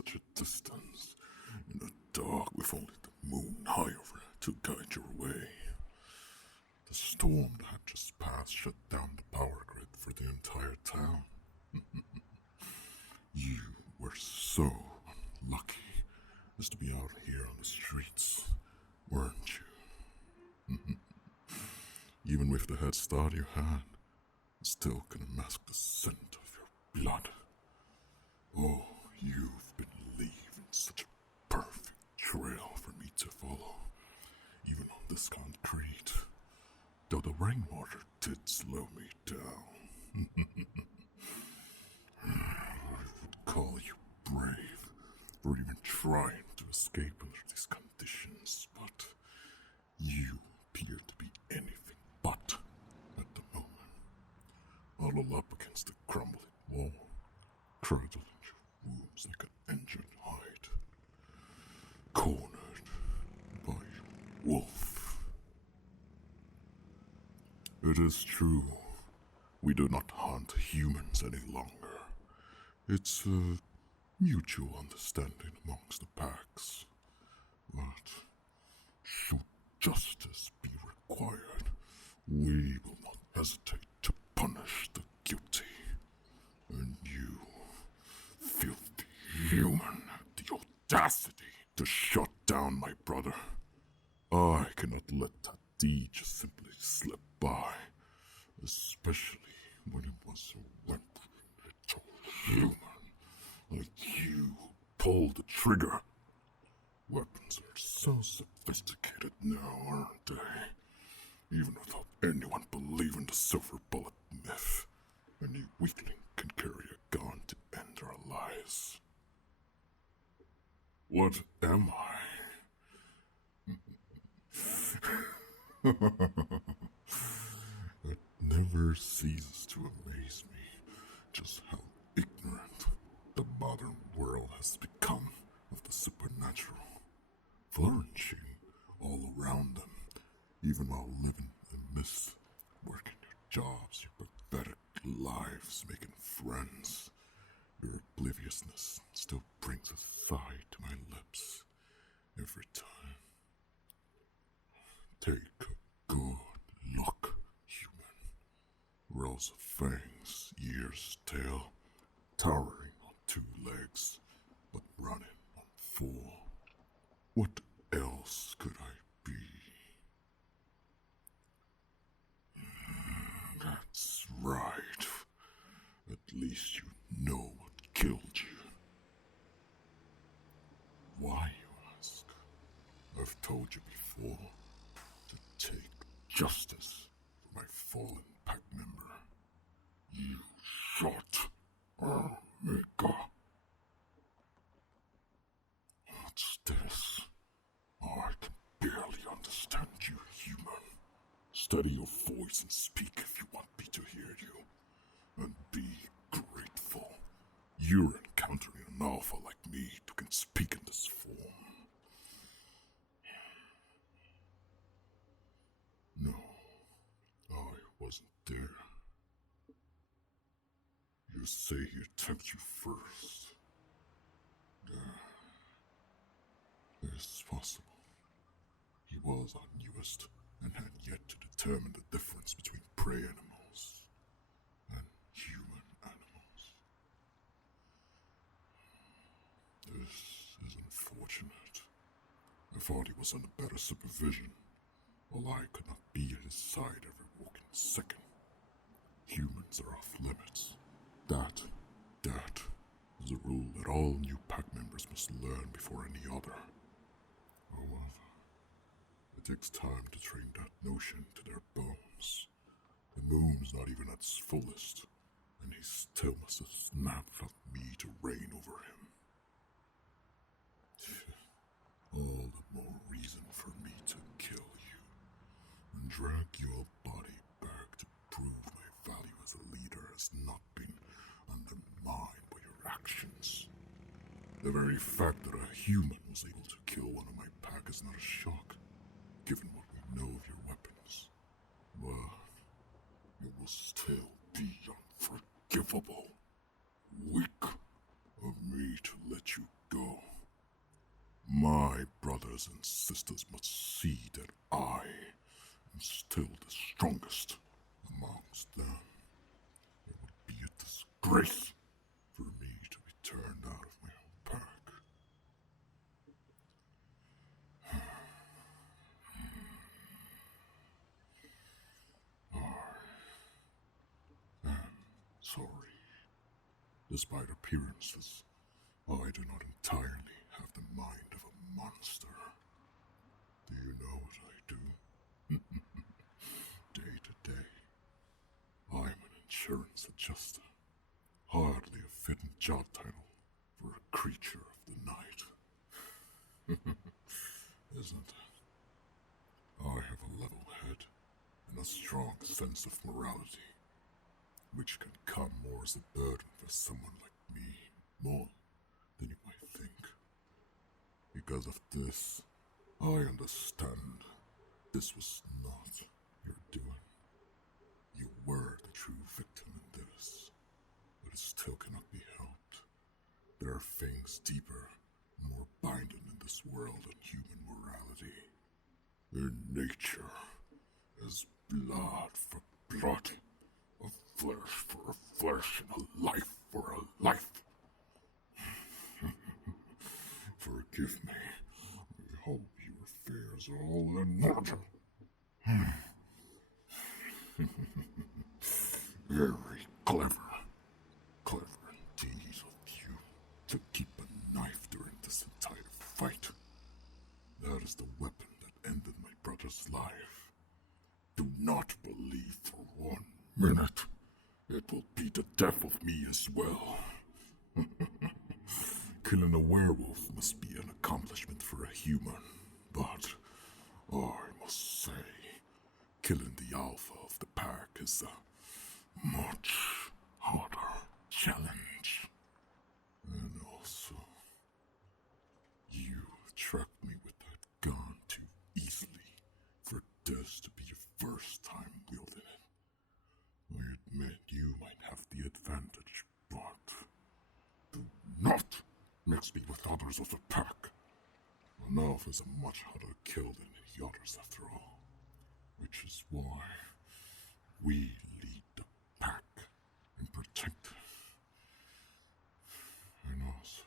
such a distance, in the dark with only the moon high over to guide your way. The storm that had just passed shut down the power grid for the entire town. You were so lucky as to be out here on the streets, weren't you? Even with the head start you had, it still couldn't mask the scent of your blood. Oh, you've been leaving such a perfect trail for me to follow, even on this concrete. Though the rainwater did slow me down. I would call you brave for even trying to escape under these conditions, but you appear to be anything but at the moment. Huddled up against the crumbling wall, cradled in your wounds like an injured hide, cornered by a wolf. It is true, we do not hunt humans any longer. It's a mutual understanding amongst the packs. But should justice be required, we will not hesitate to punish the guilty. And you, filthy human, had the audacity to shut down my brother. I cannot let that deed just simply slip by, especially when it was a whimpering little human like you who pulled the trigger. Weapons are so sophisticated now, aren't they? Even without anyone believing the silver bullet myth, any weakling can carry a gun to end our lives. What am I? It never ceases to amaze me just how ignorant the modern world has become of the supernatural, flourishing all around them, even while living in myths, working your jobs, your pathetic lives, making friends. Your obliviousness still brings a sigh to my lips every time. Take a good look, human. Rows of fangs, ears, tail, towering on 2 legs, but running on 4. What else could I be? That's right. At least you know what killed you. Why, you ask? I've told you before to take justice for my fallen pack member. You shot Omega. What's this? I can barely understand you, human. Steady your voice and speak if you want me to hear you. And be grateful. You're encountering an alpha like me who can speak in this form. No, I wasn't there. You say he attacked you first. It's possible. He was our newest and had yet to determine the difference between prey animals and human animals. This is unfortunate. I thought he was under better supervision, while I could not be at his side every walking second. Humans are off limits. That is a rule that all new pack members must learn before any other. However, it takes time to train that notion to their bones. The moon's not even at its fullest, and he still must have snapped at me to reign over him. All the more reason for me to kill you and drag your body back to prove my value as a leader has not been undermined by your actions. The very fact that a human was able to kill one of my pack is not a shock, given what we know of your weapons. But it will still be unforgivable. Weak of me to let you go. My brothers and sisters must see that I am still the strongest amongst them. It would be a disgrace for me to be turned out of my own pack. I am sorry. Despite appearances, I do not entirely have the mind of a monster. Do you know what I do? Day to day, I'm an insurance adjuster. Hardly a fitting job title for a creature of the night. Isn't it? I have a level head and a strong sense of morality, which can come more as a burden for someone like me, more than you might think. Because of this, I understand this was not your doing. You were the true victim in this, but it still cannot be helped. There are things deeper, more binding in this world than human morality. Their nature is blood for blood, a flesh for a flesh, and a life for a life. Forgive me. I hope your fears are all in order. Very clever. Clever indeed of you to keep a knife during this entire fight. That is the weapon that ended my brother's life. Do not believe for 1 minute it will be the death of me as well. Killing a werewolf must be an accomplishment for a human, but I must say, killing the alpha of the pack is a much harder challenge. And also, you tracked me with that gun too easily for this to be your first time wielding it. I admit you might have the advantage, but do not mix me with others of the pack. An elf is a much harder kill than any others after all, which is why we lead the pack and protect it. And also,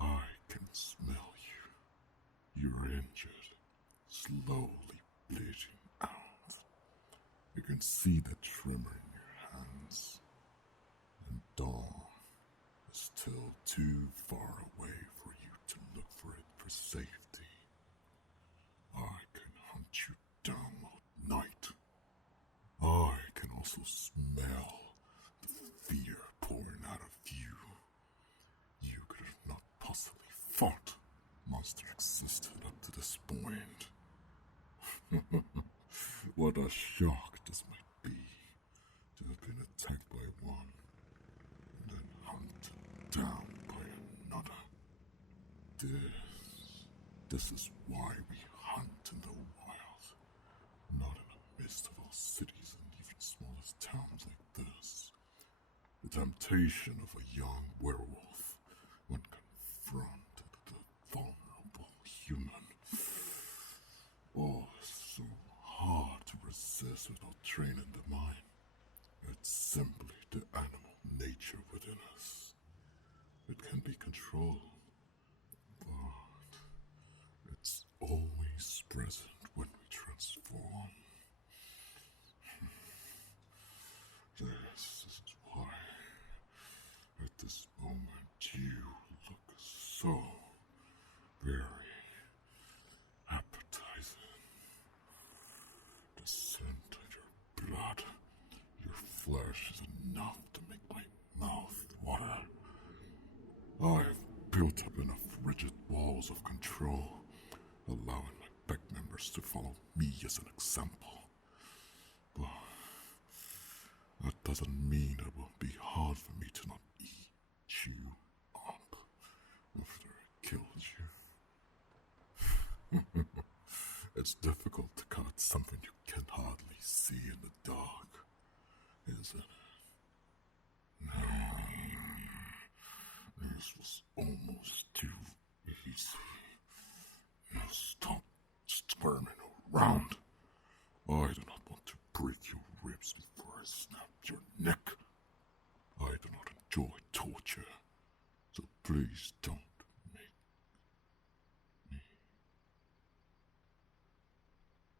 I can smell you. You're injured, slowly bleeding out. You can see the tremor in your hands. And dawn is still too far away for you to look for it for safety. I can hunt you down all night. I can also smell the fear pouring out of you. You could have not possibly thought monster existed up to this point. What a shock this might be to have been attacked by one and then hunted down by another. This is why we hunt in the wild, not in the midst of our cities and even smallest towns like this. The temptation of a young werewolf when confronted with a vulnerable human. Oh, it's so hard to resist without training the mind. It's simply the animal nature within us. It can be controlled, but it's always present when we transform. This is why, at this moment, you look so very appetizing. The scent of your blood, your flesh is enough to make my mouth water. I have built up enough rigid walls of control, allowing my pack members to follow me as an example. But that doesn't mean it will be hard for me to not eat you up after I killed you. It's difficult to cut something you can hardly see in the dark, isn't it? You This was almost too easy. Now stop squirming around. I do not want to break your ribs before I snap your neck. I do not enjoy torture, so please don't make me.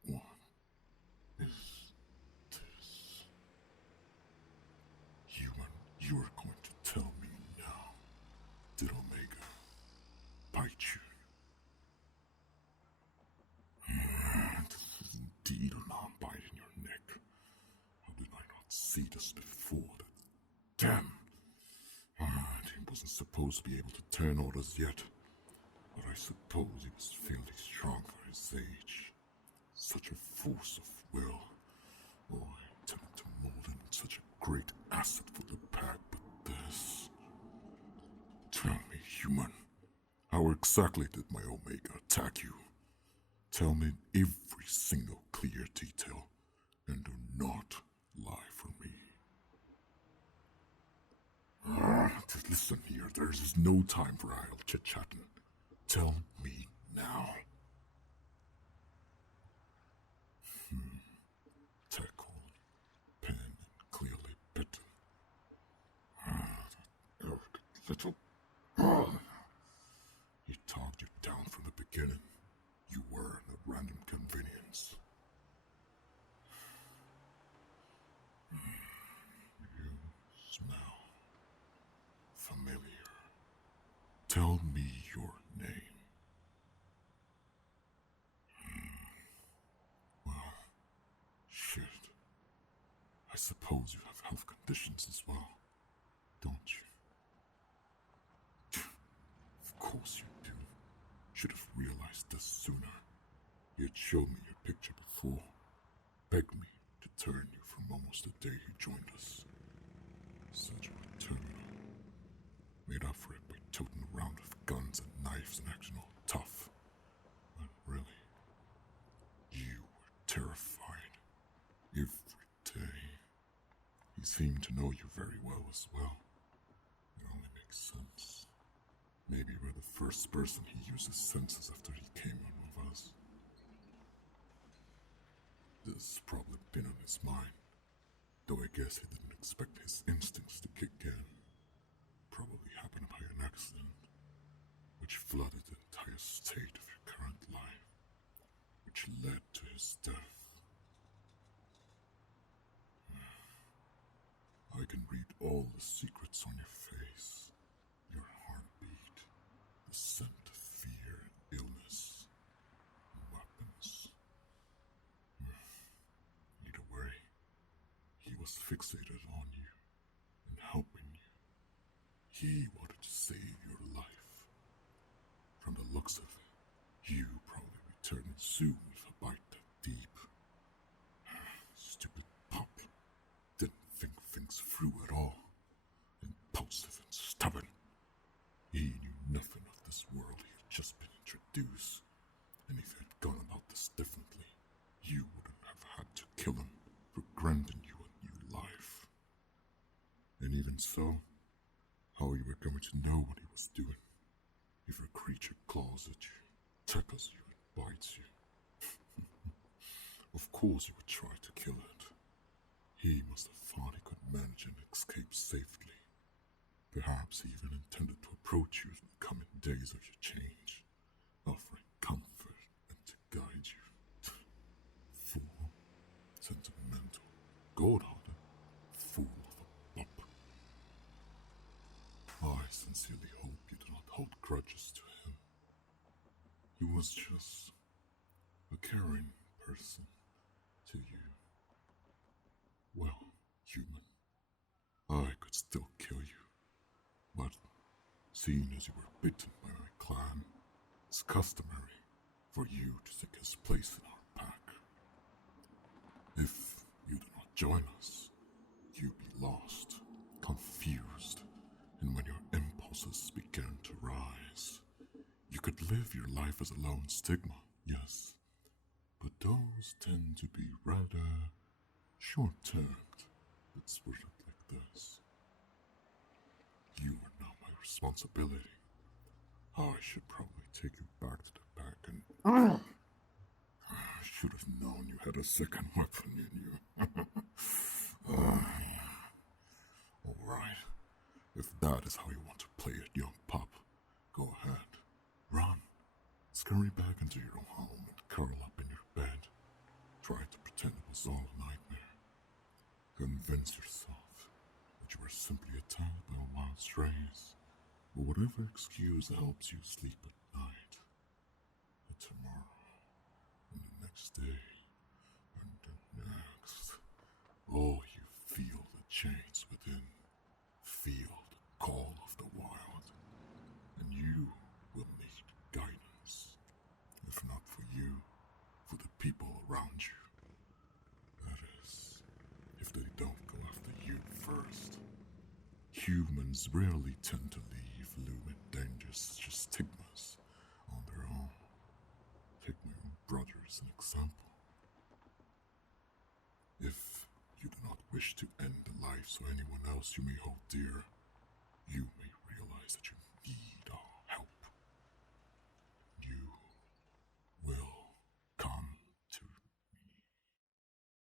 What is this? You are going to tell me now. Did Omega bite you? This is indeed an arm bite in your neck. How did I not see this before? Damn! He wasn't supposed to be able to turn orders yet, but I suppose he was fairly strong for his age. Such a force of will. Oh, I intended to mold him such a great asset for the pack, but this... Tell me, human, how exactly did my Omega attack you? Tell me every single clear detail, and do not lie for me. Listen here, there is no time for idle chit-chatting. Tell me now. Tackle, pen, and clearly bitten. That arrogant little... He talked you down from the beginning. You were a random convenience. You smell familiar. Tell me your name. Well, shit. I suppose you have health conditions as well, don't you? Of course you do. Should have realized this sooner. He had shown me your picture before. Begged me to turn you from almost the day you joined us. Such a terminal. Made up for it by toting around with guns and knives and acting all tough. But really, you were terrified. Every day. He seemed to know you very well as well. It only makes sense. Maybe we're the first person he uses senses after he came in with us. This probably been on his mind, though I guess he didn't expect his instincts to kick in. Probably happened by an accident, which flooded the entire state of your current life, which led to his death. I can read all the secrets on your face, your heartbeat, the scent of fear and illness, and weapons. Either way, he was fixated on you and helping you. He wanted to save your life. From the looks of it, you probably returned soon with a bite that deep. Stupid pup. Didn't think things through at all. Impulsive and stubborn. He knew nothing of this world he had just been introduced. And if he had gone about this differently, you wouldn't have had to kill him for granting you a new life. And even so, how you were going to know what he was doing? If a creature claws at you, tickles you, and bites you. Of course you would try to kill it. He must have thought he could manage and escape safely. Perhaps he even intended to approach you in the coming days of your change, offering comfort and to guide you. Fool, sentimental, gold-hearted, fool of a pup. I sincerely hope you do not hold grudges to him. He was just a caring person to you. Well, human, I could still kill you, but seeing as you were bitten by my clan, it's customary for you to take his place in our pack. If you do not join us, you'll be lost, confused, and when your impulses begin to rise, you could live your life as a lone stigma, yes, but those tend to be rather short-termed. Let's put it like this. You are now my responsibility. I should probably take you back to the pack and I should have known you had a second weapon in you. Alright, if that is how you want to play it, young pup, go ahead. Run. Scurry back into your own home and curl up in your bed. Try to pretend it was all a nightmare. Convince yourself that you are simply attacked by wild strays, or whatever excuse helps you sleep at night. But tomorrow, and the next day, and the next, oh, you feel the chains within. Feel the call of the wild, and you will need guidance. If not for you, for the people around you. That is, if they don't go after you first. Humans rarely tend to leave looming dangers such as stigmas on their own. Take my own brother as an example. If you do not wish to end the lives of anyone else you may hold dear, you may realize that you